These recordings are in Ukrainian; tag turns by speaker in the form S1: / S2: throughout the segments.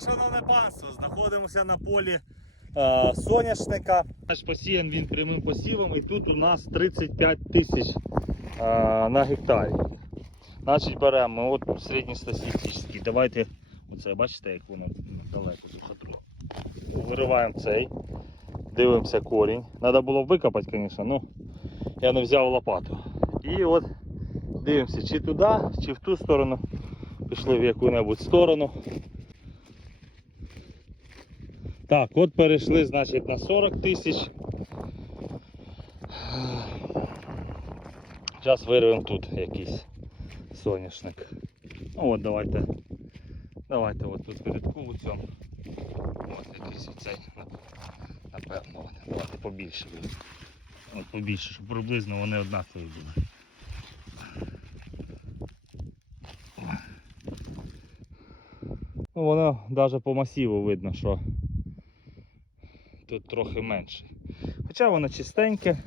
S1: шановне панство, знаходимося на полі е, соняшника. Наш посіян він прямим посівом і тут у нас 35 тисяч е, на гектарі. Значить беремо от середньостатистичний. Давайте, оце бачите, як воно далеко шатру. Вириваємо цей, дивимося корінь. Треба було викопати, звісно, ну я не взяв лопату. І от дивимося, чи туди, чи в ту сторону. Пішли в яку-небудь сторону. Так, от перейшли, значить, на 40 тисяч. Зараз вирвемо тут якийсь соняшник. Ну от давайте. Давайте от тут передку у цьому. От якийсь оцей, напевно, от. давайте побільше. буде. От побільше, щоб приблизно вони однакові були. Ну, воно навіть по масиву видно, що тут трохи менше. Хоча воно чистеньке,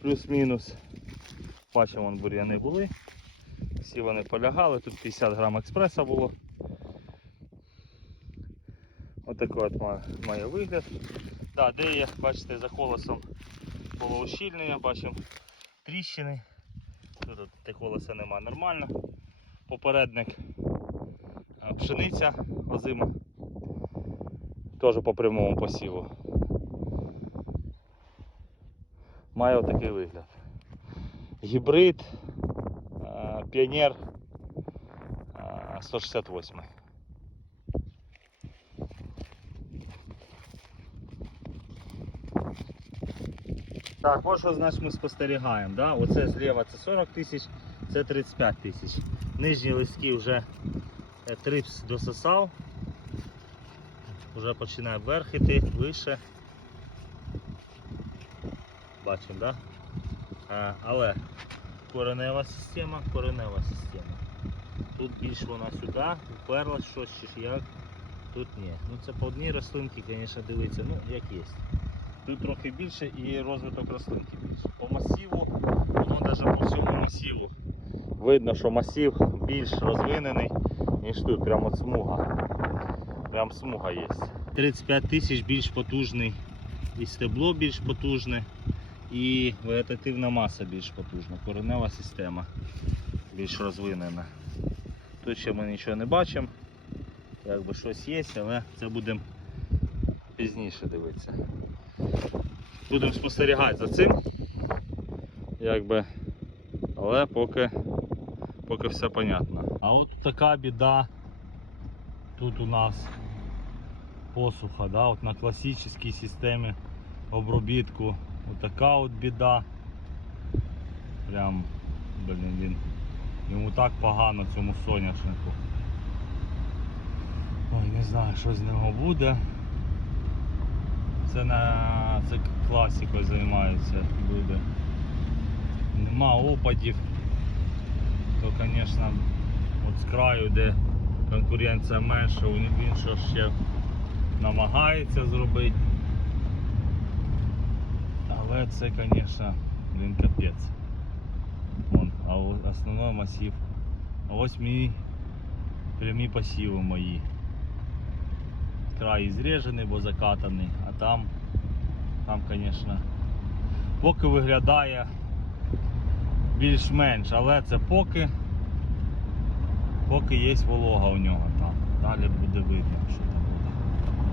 S1: плюс-мінус. Бачимо, вон бур'яни були. Всі вони полягали, тут 50 грам експреса було. Отакий от має, має вигляд. Да, де є, бачите, за колесом було ущільнення, бачимо тріщини. Тут от колеса нема нормально. Попередник е, пшениця озима. Теж по прямому посіву. Має отакий вигляд. Гібрид е, Піонер е, 168. Так, ось що значить ми спостерігаємо. Да? Оце зліва це 40 тисяч, це 35 тисяч. Нижні листки вже е, трипс дососав. Вже починає вверх іти, вище. Бачимо, да? А, але коренева система, коренева система. Тут більш вона сюди, вперлась щось чи як. Тут ні. Ну це по одній рослинці, звісно, дивиться, ну як є. Тут трохи більше і розвиток рослинки більше. По масиву, воно навіть по всьому масиву. Видно, що масив більш розвинений, ніж тут. Прямо смуга. Прям смуга є. 35 тисяч більш потужний, і стебло більш потужне, і вегетативна маса більш потужна, коренева система більш розвинена. Тут ще ми нічого не бачимо. Якби щось є, але це будемо пізніше дивитися. Будемо спостерігати за цим. Якби. Але поки, поки все понятно. А от така біда тут у нас посуха, да? от на класичній системі обробітку. Отака от біда. Прям, блін, він. Йому так погано цьому соняшнику. Ой, не знаю, що з нього буде. Це на це класикою займаються люди. Нема опадів. То звісно от з краю, де конкуренція менша, він що ще намагається зробити. Але це, звісно, блін, капець. Вон, а о- основной масив. Ось мій прямі посіви мої. Край зрежений, бо закатаний, а там, там, звісно, поки виглядає більш-менш, але це поки, поки є волога у нього там. Далі буде видно, що